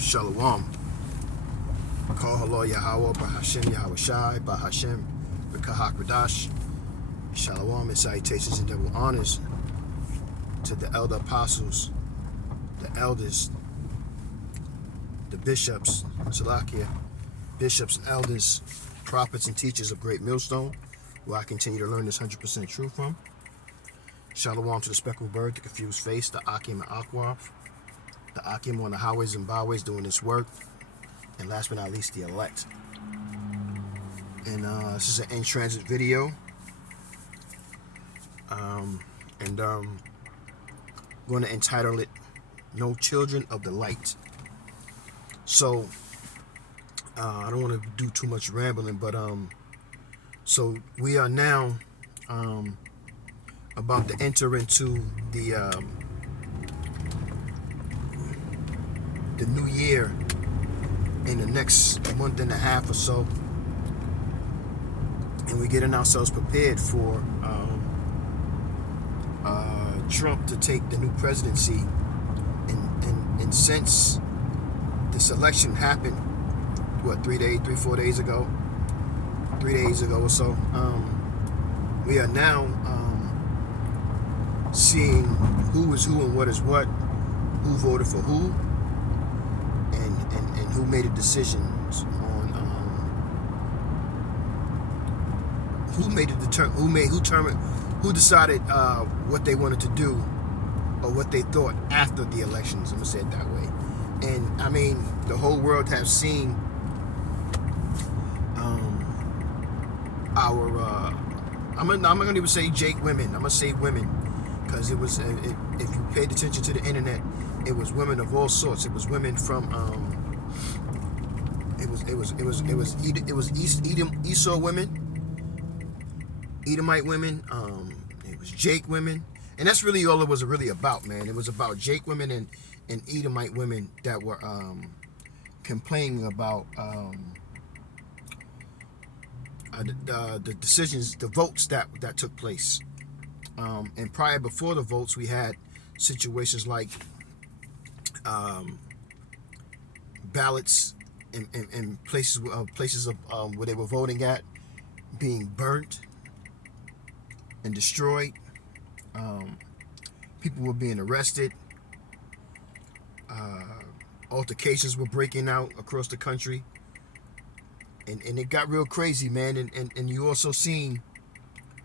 Shalom. Call Halal Yahweh, Bahashem Yahweh Shai, Bahashem Rekahak Radash. Shalom and salutations and double honors to the elder apostles, the elders, the bishops, Salakia, bishops and elders, prophets and teachers of Great Millstone, where I continue to learn this 100% truth from. Shalom to the speckled bird, the confused face, the Akim and Akwaf, the Akim on the highways and byways doing this work, and last but not least, the elect. And this is an in-transit video. I'm going to entitle it, No Children of the Light. So, I don't want to do too much rambling, but so we are now about to enter into the new year in the next month and a half or so, and we're getting ourselves prepared for Trump to take the new presidency. And since this election happened, 4 days ago or so, we are now seeing who is who and what is what, who voted for who, and who made the decisions on who decided what they wanted to do or what they thought after the elections. I'm gonna say it that way. And I mean, the whole world has seen I'm not gonna even say Jake women. I'm gonna say women, because it was if you paid attention to the internet, it was women of all sorts. It was women from it was Esau women, Edomite women, it was Jake women, and that's really all it was really about, man. It was about Jake women and Edomite women that were complaining about the decisions, the votes that took place. And before the votes, we had situations like ballots in places of where they were voting at being burnt and destroyed. People were being arrested. Altercations were breaking out across the country. And it got real crazy, man. And you also seen,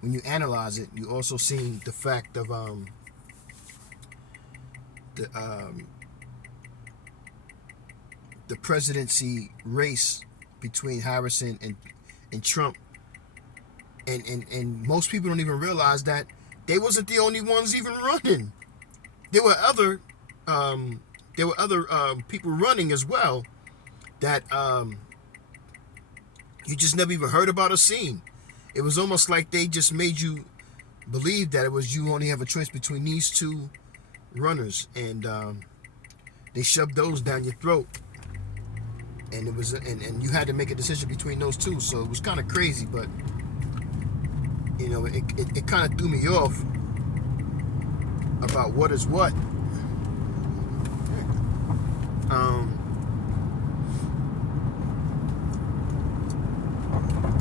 when you analyze it, you also seen the fact of the presidency race between Harris and Trump. And most people don't even realize that they wasn't the only ones even running. There were other people running as well that you just never even heard about or seen. It was almost like they just made you believe that it was you only have a choice between these two runners, and they shoved those down your throat, and it was and you had to make a decision between those two. So it was kind of crazy, but you know, it kind of threw me off about what is what.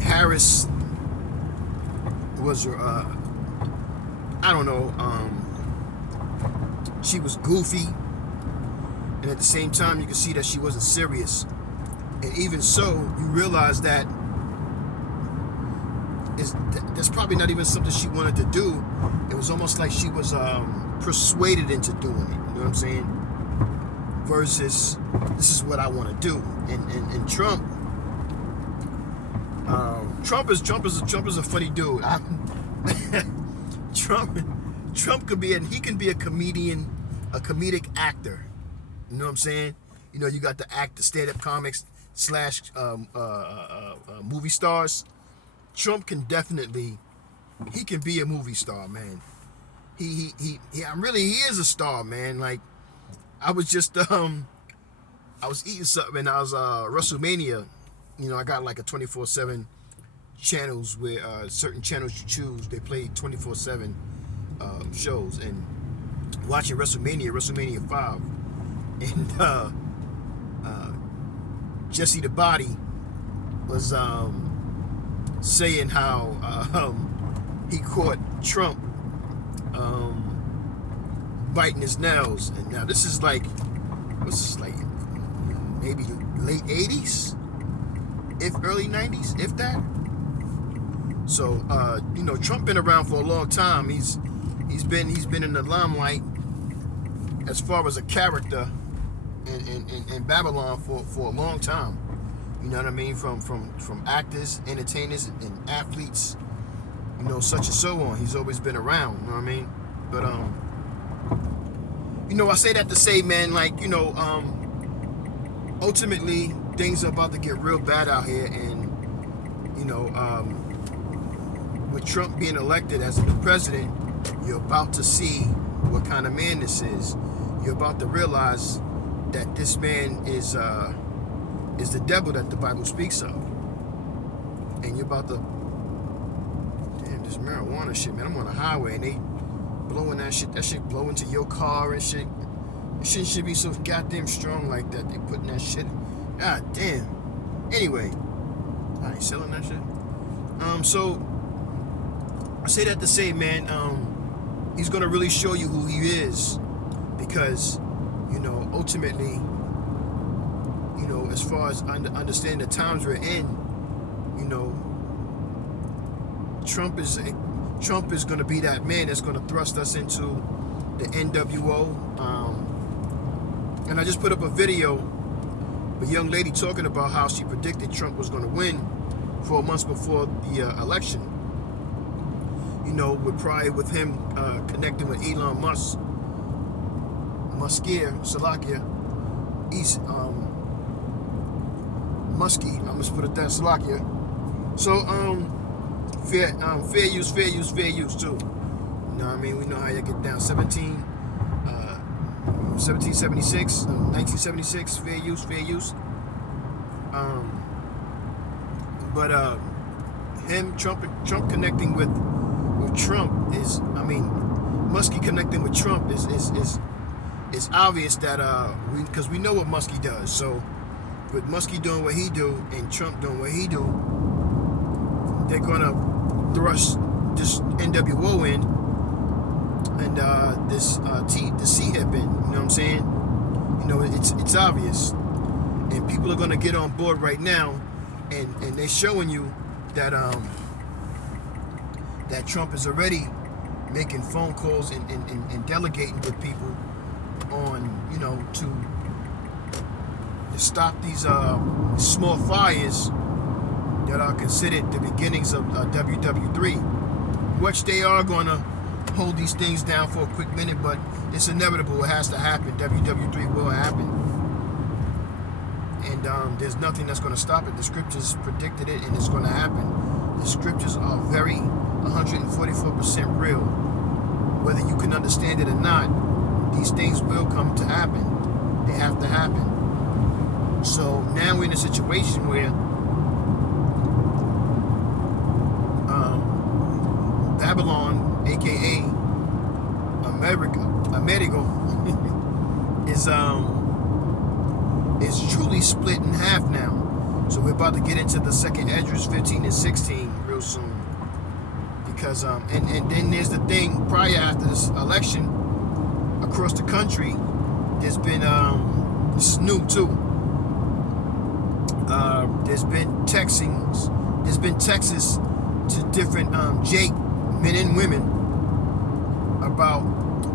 Harris was I don't know, she was goofy, and at the same time you could see that she wasn't serious. And even so, you realize that that's probably not even something she wanted to do. It was almost like she was persuaded into doing it. You know what I'm saying? Versus, this is what I want to do. And Trump is a funny dude. Trump could be, and he can be a comedian, a comedic actor. You know what I'm saying? You know, you got the stand-up comics / movie stars. Trump can definitely, he can be a movie star, man. He is a star, man. Like, I was just I was eating something, and I was WrestleMania. You know, I got like a 24/7 channels where certain channels you choose, they play 24/7 shows, and watching WrestleMania 5, and Jesse the Body was saying how he caught Trump biting his nails. And now this is like, what's this, like maybe late 80s, if early 90s, if that. So Trump been around for a long time. He's been in the limelight as far as a character in Babylon for a long time. You know what I mean? From actors, entertainers, and athletes, such and so on. He's always been around. You know what I mean? But I say that to say, man, like, ultimately things are about to get real bad out here, and with Trump being elected as the president, you're about to see what kind of man this is. You're about to realize that this man is the devil that the Bible speaks of. And you're about to, damn, this marijuana shit, man. I'm on the highway and they blowing that shit blow into your car and shit. This shit should be so goddamn strong like that. They putting that shit, god damn. Anyway, are they selling that shit? So I say that to say, man, he's gonna really show you who he is, because ultimately, as far as understand the times we're in, Trump is going to be that man that's going to thrust us into the NWO. And I just put up a video of a young lady talking about how she predicted Trump was going to win 4 months before the election. With him connecting with Elon Musk, Muskie, I'm just put it that Salakia. So fair use too. You know what I mean? We know how you get down. 1776, 1976, fair use. But him, Trump connecting with Trump is, Muskie connecting with Trump is obvious that because we know what Muskie does. So with Muskie doing what he do and Trump doing what he do, they're gonna thrust this NWO in and the C-hip in. You know what I'm saying? It's obvious, and people are gonna get on board right now, and they're showing you that that Trump is already making phone calls and delegating with people on, to stop these small fires that are considered the beginnings of WW3, which they are going to hold these things down for a quick minute, but it's inevitable. It has to happen. WW3 will happen. And there's nothing that's going to stop it. The scriptures predicted it, and it's going to happen. The scriptures are very 144% real. Whether you can understand it or not, these things will come to happen. They have to happen. So now we're in a situation where Babylon, aka America, is truly split in half now. So we're about to get into the second Esdras 15 and 16 real soon. Because and then there's the thing, prior after this election, across the country, there's been this is new too. There's been textings. There's been texts to different Jake men and women about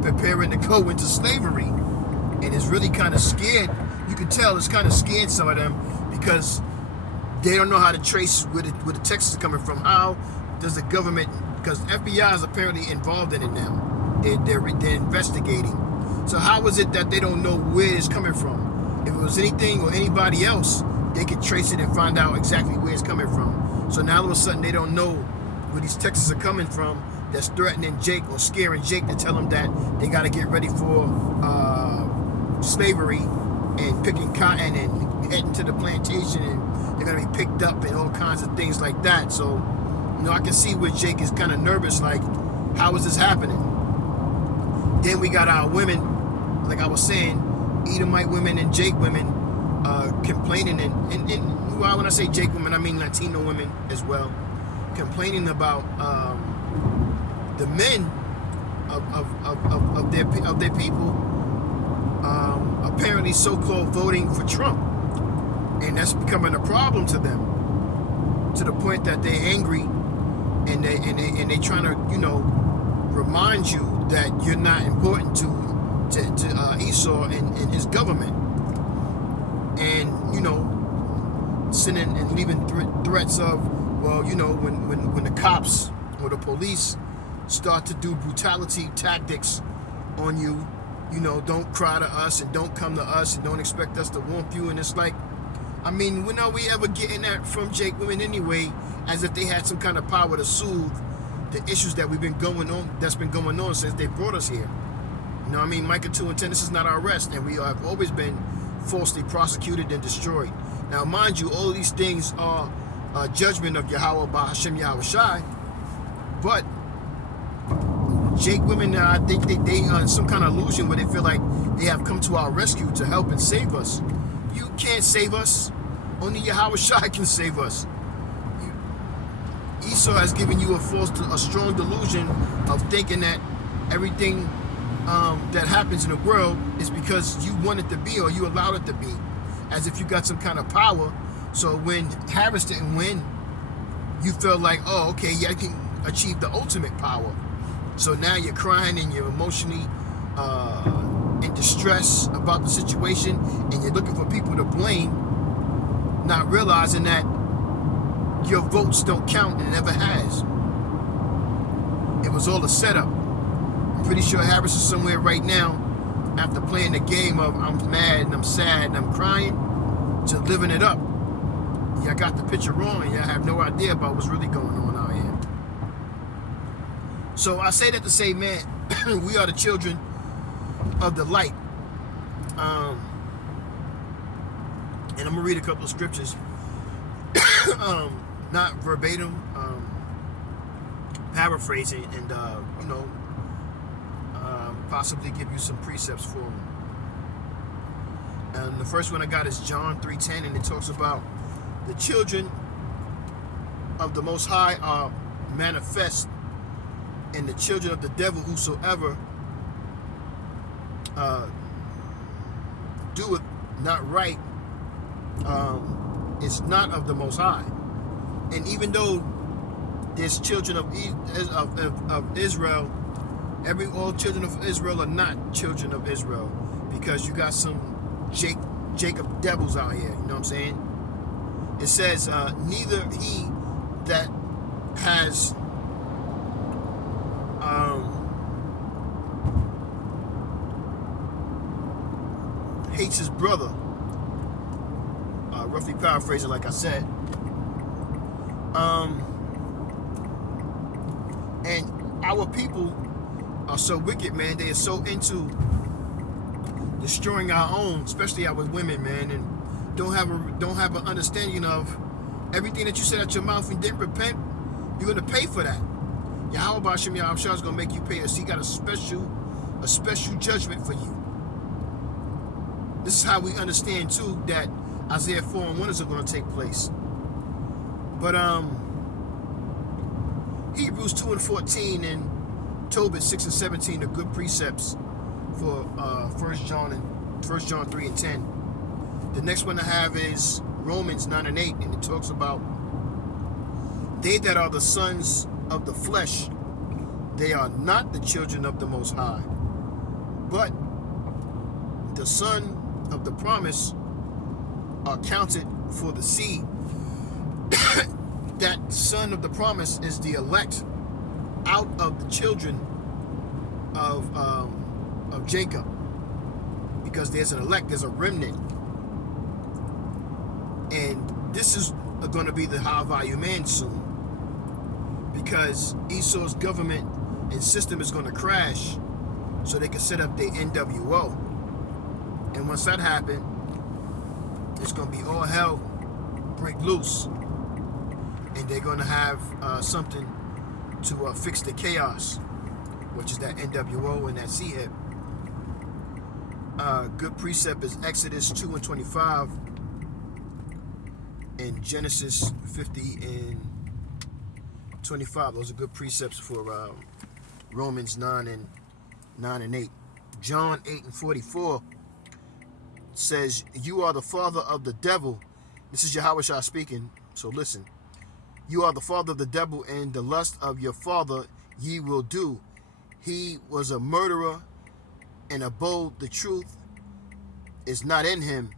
preparing to go into slavery, and it's really kind of scared. You can tell it's kind of scared some of them, because they don't know how to trace where the text is coming from. How does the government? Because FBI is apparently involved in it now. They're investigating. So how is it that they don't know where it's coming from? If it was anything or anybody else, they could trace it and find out exactly where it's coming from. So now all of a sudden they don't know where these texts are coming from that's threatening Jake or scaring Jake to tell him that they got to get ready for slavery and picking cotton and heading to the plantation, and they're going to be picked up and all kinds of things like that. So, I can see where Jake is kind of nervous, like, how is this happening? Then we got our women, like I was saying, Edomite women and Jake women complaining, and well, when I say Jake women, I mean Latino women as well, complaining about the men of their people apparently so-called voting for Trump, and that's becoming a problem to them, to the point that they're angry, and they trying to remind you that you're not important to Esau and his government, and sending and leaving threats of, well, when the cops or the police start to do brutality tactics on you, don't cry to us and don't come to us and don't expect us to warmth you. And it's like, I mean, when are we ever getting that from Jake women anyway, as if they had some kind of power to soothe the issues that's been going on since they brought us here. You know what I mean? Micah 2 and 10, this is not our rest, and we have always been falsely prosecuted and destroyed. Now, mind you, all of these things are a judgment of Yahweh by Hashem Yahweh Shai, but Jake women, I think they are in some kind of illusion where they feel like they have come to our rescue to help and save us. You can't save us. Only Yahweh Shai can save us. Esau has given you a strong delusion of thinking that everything that happens in the world is because you want it to be or you allowed it to be, as if you got some kind of power. So when Harris didn't win, you felt like, oh, okay, yeah, I can achieve the ultimate power. So now you're crying and you're emotionally in distress about the situation, and you're looking for people to blame, not realizing that your votes don't count and never has. It was all a setup. I'm pretty sure Harris is somewhere right now, after playing the game of I'm mad and I'm sad and I'm crying, to living it up. Y'all got the picture wrong, and y'all have no idea about what's really going on out here. So I say that to say, man, we are the children of the light. And I'm gonna read a couple of scriptures, not verbatim, paraphrasing, and possibly give you some precepts for them. And the first one I got is John 3:10, and it talks about the children of the Most High are manifest, and the children of the devil, whosoever doeth not right, is not of the Most High. And even though there's children of Israel, all children of Israel are not children of Israel, because you got some Jacob devils out here. You know what I'm saying? It says, neither he that has hates his brother, roughly paraphrasing like I said, and our people are so wicked, man. They are so into destroying our own, especially our women, man, and don't have an understanding of everything that you said out your mouth and didn't repent. You're gonna pay for that. Yahweh B'Shem Yahweh Shai is gonna make you pay. He got a special judgment for you. This is how we understand too that Isaiah 4 and 1 is going to take place. But Hebrews 2 and 14 and Tobit 6 and 17 are good precepts for 1 John 3 and 10. The next one I have is Romans 9 and 8, and it talks about they that are the sons of the flesh, they are not the children of the Most High, but the son of the promise are counted for the seed. That son of the promise is the elect out of the children of Jacob, because there's an elect, there's a remnant, and this is going to be the high value man soon, because Esau's government and system is going to crash, so they can set up their NWO. And once that happens, it's going to be all hell break loose, and they're going to have something to fix the chaos, which is that NWO and that C-Hip. good precept is Exodus 2 and 25 and Genesis 50 and 25. Those are good precepts for Romans 9 and 8. John 8 and 44 says, you are the father of the devil. This is Yahushua speaking, so listen. You are the father of the devil, and the lust of your father ye will do. He was a murderer and abode the truth is not in him.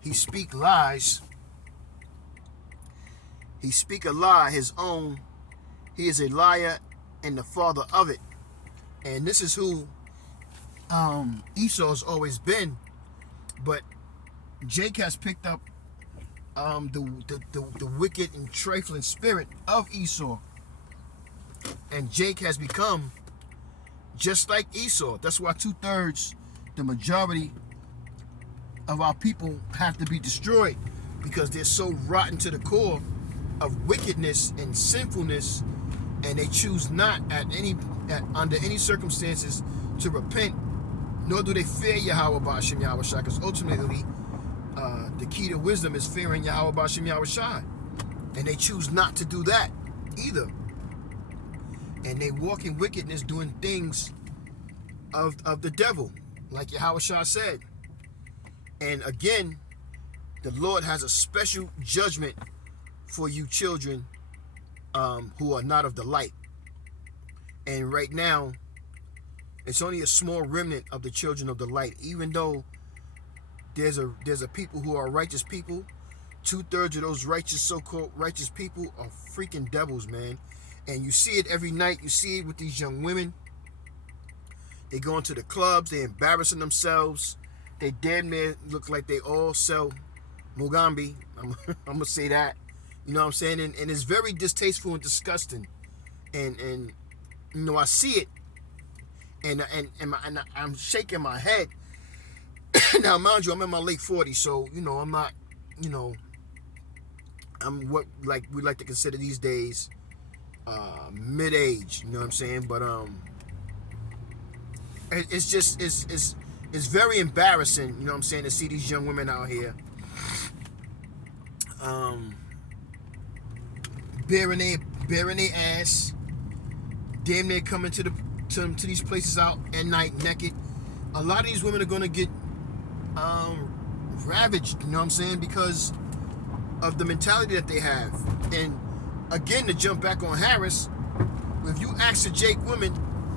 He speak lies. He speak a lie, his own. He is a liar and the father of it. And this is who Esau's always been. But Jake has picked up the wicked and trifling spirit of Esau. And Jake has become just like Esau. That's why 2/3, the majority of our people have to be destroyed, because they're so rotten to the core of wickedness and sinfulness, and they choose not under any circumstances to repent, nor do they fear Yahweh Ba'ashem Yahushua, because ultimately the key to wisdom is fearing Yahweh Ba'ashem Yahushua, and they choose not to do that either. And they walk in wickedness, doing things of the devil, like Yahushua said. And again, the Lord has a special judgment for you children who are not of the light. And right now, it's only a small remnant of the children of the light. Even though there's a people who are righteous people, 2/3 of those righteous, so-called righteous people are freaking devils, man. And you see it every night. You see it with these young women. They go into the clubs. They're embarrassing themselves. They damn near look like they all sell Mugambi. I'm going to say that. You know what I'm saying? And it's very distasteful and disgusting. And you know, I see it. And I'm shaking my head. Now, mind you, I'm in my late 40s. So, you know, I'm not, you know, I'm what we like to consider these days mid-age, you know what I'm saying? But it's just it's very embarrassing, you know what I'm saying, to see these young women out here bearing their ass, damn near coming to these places out at night naked. A lot of these women are gonna get ravaged, you know what I'm saying, because of the mentality that they have. And again, to jump back on Harris, if you ask a Jake woman,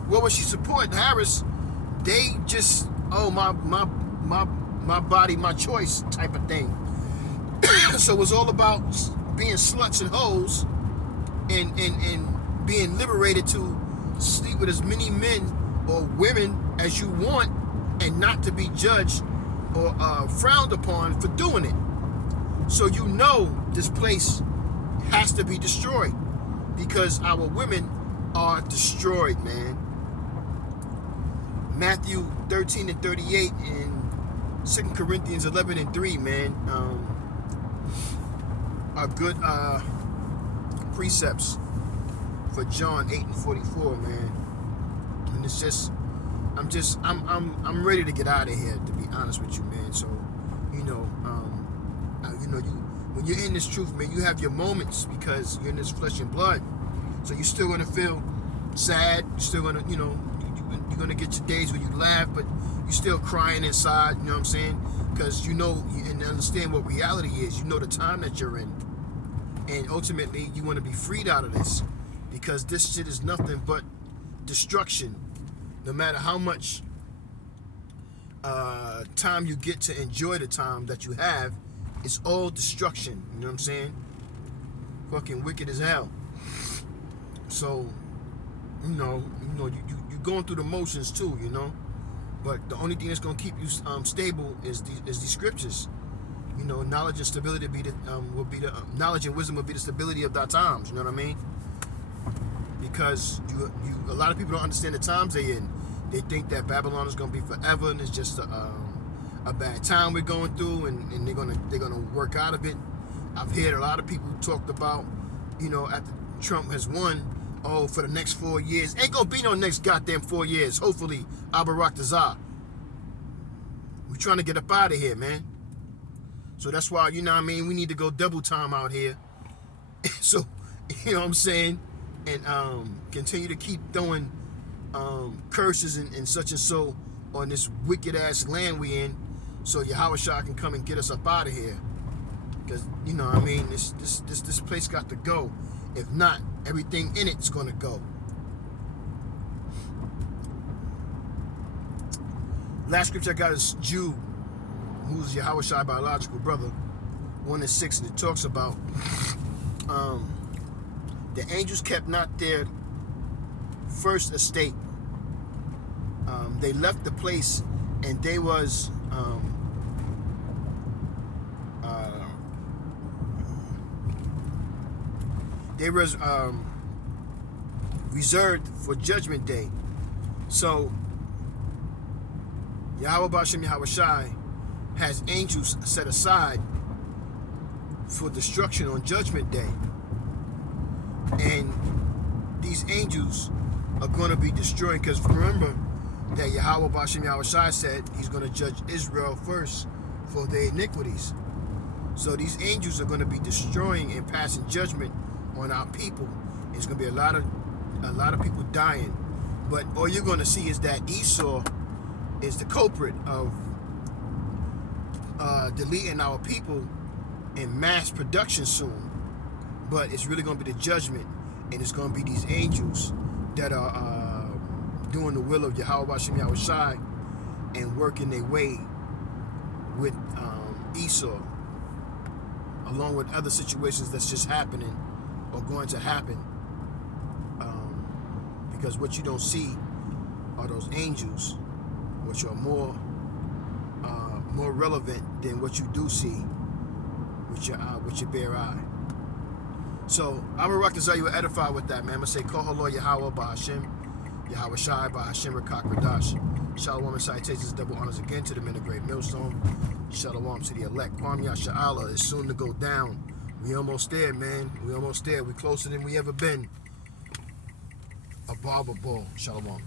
what was she supporting? Harris, they just, oh, my body, my choice type of thing. So it's all about being sluts and hoes and being liberated to sleep with as many men or women as you want, and not to be judged or frowned upon for doing it. So you know this place has to be destroyed, because our women are destroyed, man. Matthew 13 and 38 and 2 Corinthians 11 and 3, man, are good precepts for John 8 and 44, man. And it's just, I'm ready to get out of here, to be honest with you, man. So, you know, when you're in this truth, man, you have your moments because you're in this flesh and blood. So you're still gonna feel sad. You're still gonna, you know, you're gonna get your days where you laugh, but you're still crying inside. You know what I'm saying? Because you know and understand what reality is. You know the time that you're in, and ultimately you want to be freed out of this, because this shit is nothing but destruction. No matter how much time you get to enjoy the time that you have, it's all destruction. You know what I'm saying? Fucking wicked as hell. So, you know, you're going through the motions too, you know. But the only thing that's gonna keep you stable is these scriptures. You know, knowledge and stability knowledge and wisdom will be the stability of thy times. You know what I mean? Because a lot of people don't understand the times they're in. They think that Babylon is gonna be forever, and it's just a bad time we're going through, and they're gonna work out of it. I've heard a lot of people talked about, you know, after Trump has won, oh, for the next 4 years. Ain't gonna be no next goddamn 4 years. Hopefully, Abarak Tazah. We're trying to get up out of here, man. So that's why, you know what I mean, we need to go double time out here. So, you know what I'm saying? And continue to keep throwing curses and such and so on this wicked ass land we in, so Yahweh Shah can come and get us up out of here. Because, you know what I mean, this place got to go. If not, everything in it's gonna go. Last scripture I got is Jude, who's Yahweh Shai biological brother, 1:6, and it talks about the angels kept not their first estate. They left the place, and they was reserved for Judgment Day. So Yahweh B'Shem Yahweh Shai has angels set aside for destruction on Judgment Day. And these angels are going to be destroying, because remember that Yahweh B'Shem Yahweh Shai said he's going to judge Israel first for their iniquities. So these angels are going to be destroying and passing judgment on our people. It's going to be a lot of people dying. But all you're going to see is that Esau is the culprit of deleting our people in mass production soon. But it's really going to be the judgment, and it's going to be these angels that are doing the will of Yahweh B'Shem Yahweh Shai and working their way with Esau, along with other situations that's just happening or going to happen. Because what you don't see are those angels, which are more relevant than what you do see with your bare eye. So I'm gonna rock this out. You were edified with that, man. I'm gonna say Kol Halor Yahweh B'Hashem, Yahweh Shai B'Hashem Rakak Radash. Shalom and salutations, double honors again to the men of Great Millstone. Shalom to the elect. Kwam Yasha'Allah is soon to go down. We almost there, man. We almost there. We closer than we ever been. A barber ball. Shalom.